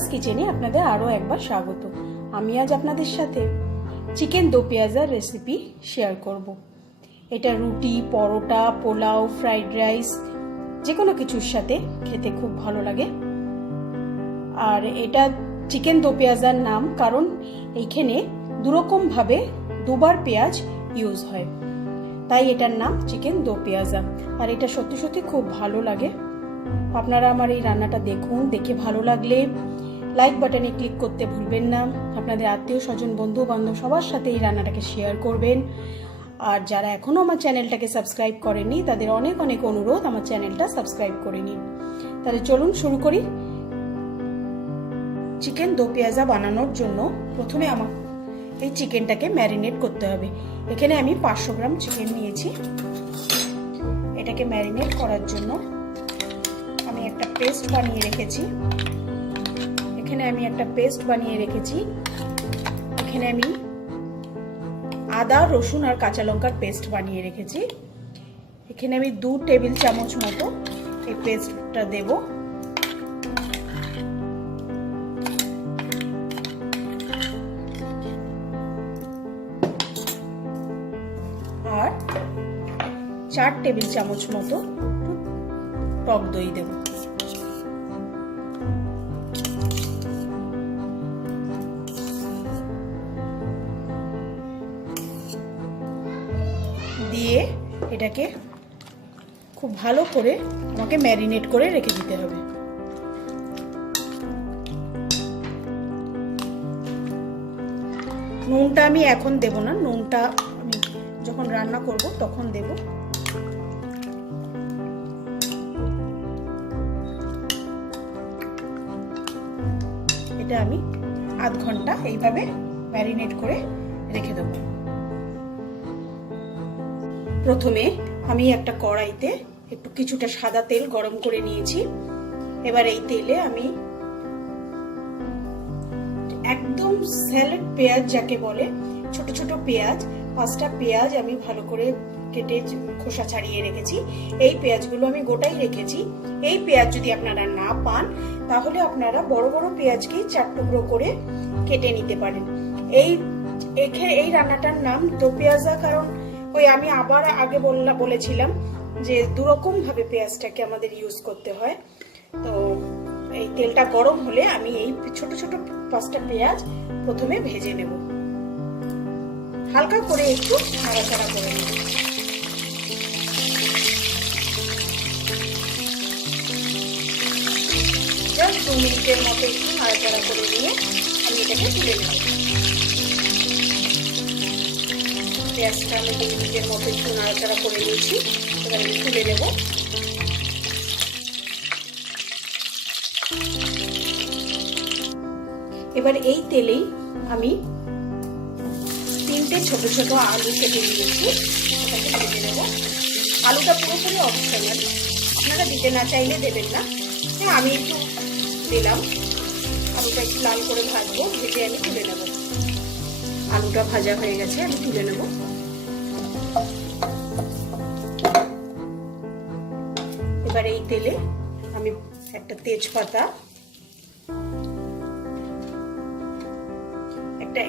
রিয়াজ কিচেনে আপনাদের আরও একবার স্বাগত। আমি আজ আপনাদের সাথে চিকেন দো পেঁয়াজার রেসিপি শেয়ার করব। এটা রুটি, পরোটা, পোলাও, ফ্রাইড রাইস যে কোনো কিছুর সাথে খেতে খুব ভালো লাগে। আর এটা চিকেন দো পেঁয়াজার নাম কারণ এইখানে দুরকমভাবে দুবার পেঁয়াজ ইউজ হয়, তাই এটার নাম চিকেন দো পেঁয়াজা। আর এটা সত্যি সত্যি খুব ভালো লাগে। আপনারা আমার এই রান্নাটা দেখুন, দেখে ভালো লাগলে লাইক বাটনে ক্লিক করতে ভুলবেন না। আপনাদের আত্মীয় স্বজন, বন্ধু বান্ধব সবার সাথে এই রান্নাটাকে শেয়ার করবেন। আর যারা এখনও আমার চ্যানেলটাকে সাবস্ক্রাইব করেননি তাদের অনেক অনেক অনুরোধ আমার চ্যানেলটা সাবস্ক্রাইব করে নিন। তাহলে চলুন শুরু করি। চিকেন দো পেঁয়াজা বানানোর জন্য প্রথমে আমার এই চিকেনটাকে ম্যারিনেট করতে হবে। এখানে আমি 500 গ্রাম চিকেন নিয়েছি। এটাকে ম্যারিনেট করার জন্য আমি একটা পেস্ট বানিয়ে রেখেছি। এখানে আমি আদা, রসুন আর কাঁচা লঙ্কার পেস্ট বানিয়ে রেখেছি। এখানে আমি 2 টেবিল চামচ মতো এই পেস্টটা দেব। আর 4 টেবিল চামচ মতো টক দই দেব। দিয়ে এটাকে খুব ভালো করে আমাকে ম্যারিনেট করে রেখে দিতে হবে। নুনটা আমি এখন দেব না, নুনটা আমি যখন রান্না করব তখন দেব। এটা আমি আধ ঘন্টা এইভাবে ম্যারিনেট করে রেখে দেব। প্রথমে আমি একটা কড়াইতে একটু কিছুটা সাদা তেল গরম করে নিয়েছি। এবার এই তেলে আমি একদম স্যালাড পেঁয়াজ যাকে বলে, ছোট ছোট পেঁয়াজ, 5টা পেঁয়াজ আমি ভালো করে কেটে খোসা ছাড়িয়ে রেখেছি। এই পেঁয়াজগুলো আমি গোটাই রেখেছি। এই পেঁয়াজ যদি আপনারা না পান তাহলে আপনারা বড় বড় পেঁয়াজকেই 4 টুকরো করে কেটে নিতে পারেন। এই রান্নাটার নাম দো পেঁয়াজা কারণ ওই আমি আবার আগে বলেছিলাম যে দুরকম ভাবে পেঁয়াজটাকে আমাদের ইউজ করতে হয়। তো এই তেলটা গরম হলে আমি এই ছোট ছোট 5টা পেঁয়াজ প্রথমে ভেজে নেব। হালকা করে একটু নাড়াচাড়া করে নেব। জাস্ট 2 মিনিটের মতো একটু নাড়াচাড়া করে নিয়ে আমি এটাকে তুলে নেব। পেঁয়াজটা আমি 2 মিনিটের মতো একটু নাড়াচাড়া করে নিয়েছি। এবার আমি তুলে নেব। এবার এই তেলেই আমি 3টে ছোট ছোট আলু কেটে নিয়েছি, এটাকে ভেজে নেব। আলুটা পুরোপুরি অপশনাল, আপনারা দিতে না চাইলে দেবেন না। হ্যাঁ, আমি একটু দিলাম। আলুটা একটু লাল করে ভাজবো, ভেজে আমি তুলে নেব। আলুটা ভাজা হয়ে গেছে, আমি তুলে নেব। এবার এই তেলে আমি একটা তেজপাতা, একটা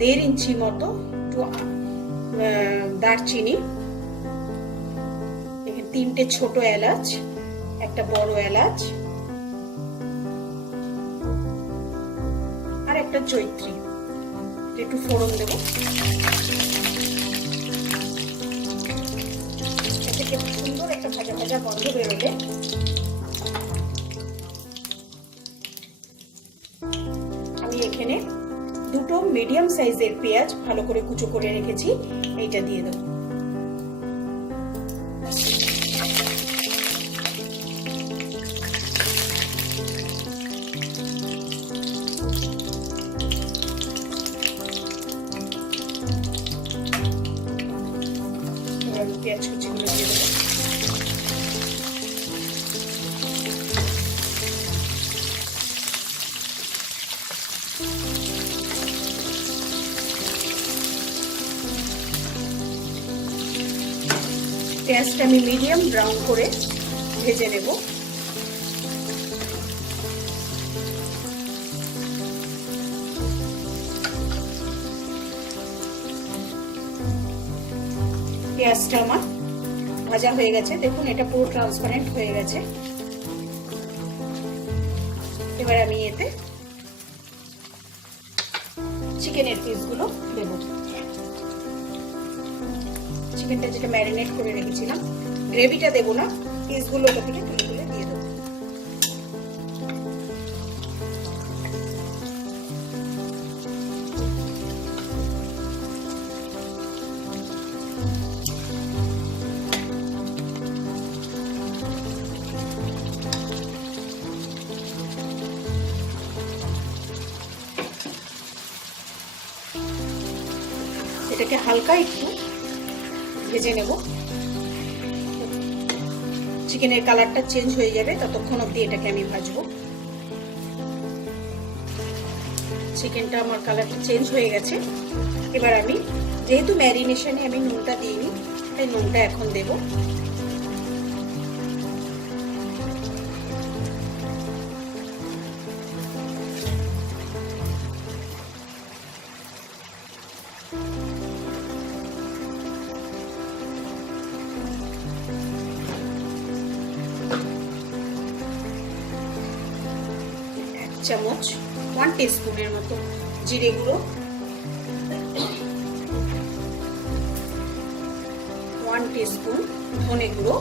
1.5 ইঞ্চি মতো একটু দারচিনি, 3টে ছোট এলাচ, একটা বড় এলাচ আর একটা জয়িত্রী, একটু ফোড়ন দেব। এতে সুন্দর একটা ভাজা ভাজা গন্ধ বেরোলে আমি এখানে 2টো মিডিয়াম সাইজের পেঁয়াজ ভালো করে কুচো করে রেখেছি, এইটা দিয়ে দেব। পেঁয়াজ কুচিগুলো দিয়ে দেব। পেঁয়াজটা আমি মিডিয়াম ব্রাউন করে ভেজে নেব। পেঁয়াজটা আমার ভাজা হয়ে গেছে, দেখুন এটা পুরো ট্রান্সপারেন্ট হয়ে গেছে। এবার আমি এতে চিকেনের পিসগুলো দেব। চিকেনটা যেটা ম্যারিনেট করে রেখেছিলাম, গ্রেভিটা দেবো না, পিসগুলো ওটা থেকে তুলে তুলে দিয়ে দেবো। এটাকে হালকা একটু ভেজে নেব, চিকেনের কালারটা চেঞ্জ হয়ে যাবে, ততক্ষণ অবধি এটাকে আমি ভাজবো। চিকেনটা আমার কালারটা চেঞ্জ হয়ে গেছে। এবার আমি যেহেতু ম্যারিনেশনে আমি নুনটা দিইনি, তাই নুনটা এখন দেব। চামচ 1 টিস্পুনের মতো জিরে গুঁড়ো, 1 টিস্পুন ধনে গুঁড়ো,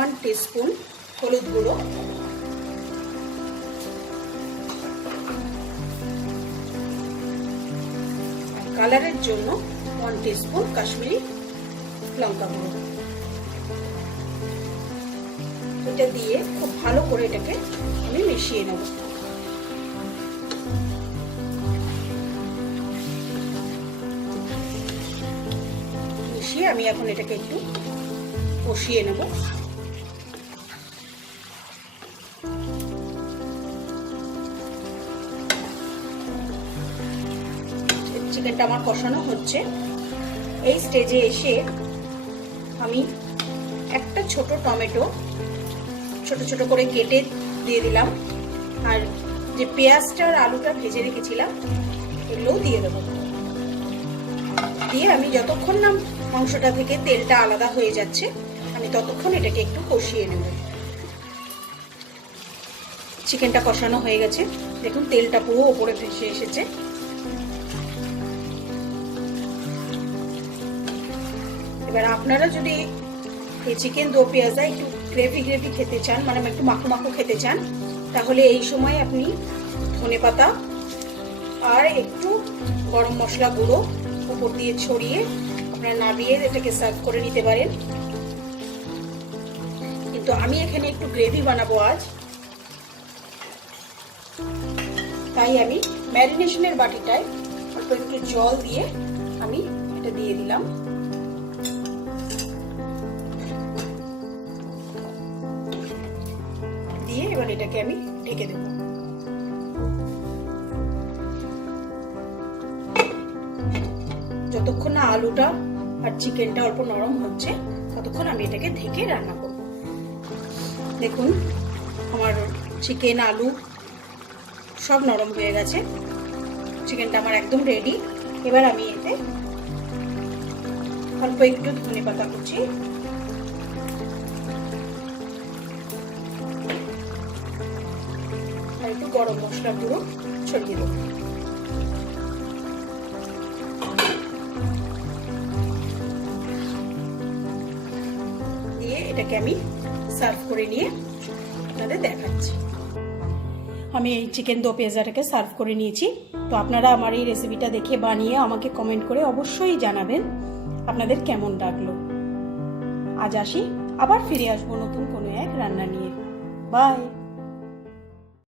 1 টিস্পুন হলুদ গুঁড়ো, কালারের জন্য 1 টিস্পুন কাশ্মীরি লঙ্কা গুঁড়ো। এটা দিয়ে খুব ভালো করে এটাকে আমি মিশিয়ে নেব। মিশিয়ে আমি এখন এটাকে একটু কষিয়ে নেব। চিকেনটা আমার কষানো হচ্ছে। এই স্টেজে এসে আমি একটা ছোট টমেটো ছোট ছোট করে কেটে দিয়ে দিলাম, আর যে পেঁয়াজটা আর আলুটা ভেজে রেখেছিলাম এগুলোও দিয়ে দেবো। দিয়ে আমি যতক্ষণ না মাংসটা থেকে তেলটা আলাদা হয়ে যাচ্ছে, আমি ততক্ষণ এটাকে একটু কষিয়ে নেব। চিকেনটা কষানো হয়ে গেছে, দেখুন তেলটা পুরো ওপরে ভেসে এসেছে। এবার আপনারা যদি এই চিকেন দো পেঁয়াজা একটু গ্রেভি গ্রেভি খেতে চান, মানে একটু মাখো মাখো খেতে চান, তাহলে এই সময় আপনি ধনেপাতা আর একটু গরম মশলা গুঁড়ো উপর দিয়ে ছড়িয়ে আপনারা নাবিয়ে এটাকে সার্ভ করে নিতে পারেন। কিন্তু আমি এখানে একটু গ্রেভি বানাবো আজ, তাই আমি ম্যারিনেশনের বাটিটায় অল্প একটু জল দিয়ে আমি এটা দিয়ে দিলাম। দিয়ে এবার এটাকে আমি ঢেকে দেব। যতক্ষণ না আলুটা আর চিকেনটা অল্প নরম হচ্ছে, ততক্ষণ আমি এটাকে ঢেকে রান্না করব। দেখুন আমার চিকেন আলু সব নরম হয়ে গেছে, চিকেনটা আমার একদম রেডি। এবার আমি এতে অল্প একটু ধনেপাতা কুচি, আর একটু গরম মশলা গুঁড়ো ছড়িয়ে দেবো। দিয়ে এটাকে আমি সার্ভ করে নিয়ে আপনাদের দেখাচ্ছি। আমি এই চিকেন দো পেঁয়াজাটাকে সার্ভ করে নিয়েছি। তো আপনারা আমার এই রেসিপিটা দেখে বানিয়ে আমাকে কমেন্ট করে অবশ্যই জানাবেন আপনাদের কেমন লাগলো। আজ আসি, আবার ফিরে আসবো নতুন কোনো এক রান্না নিয়ে। বাই।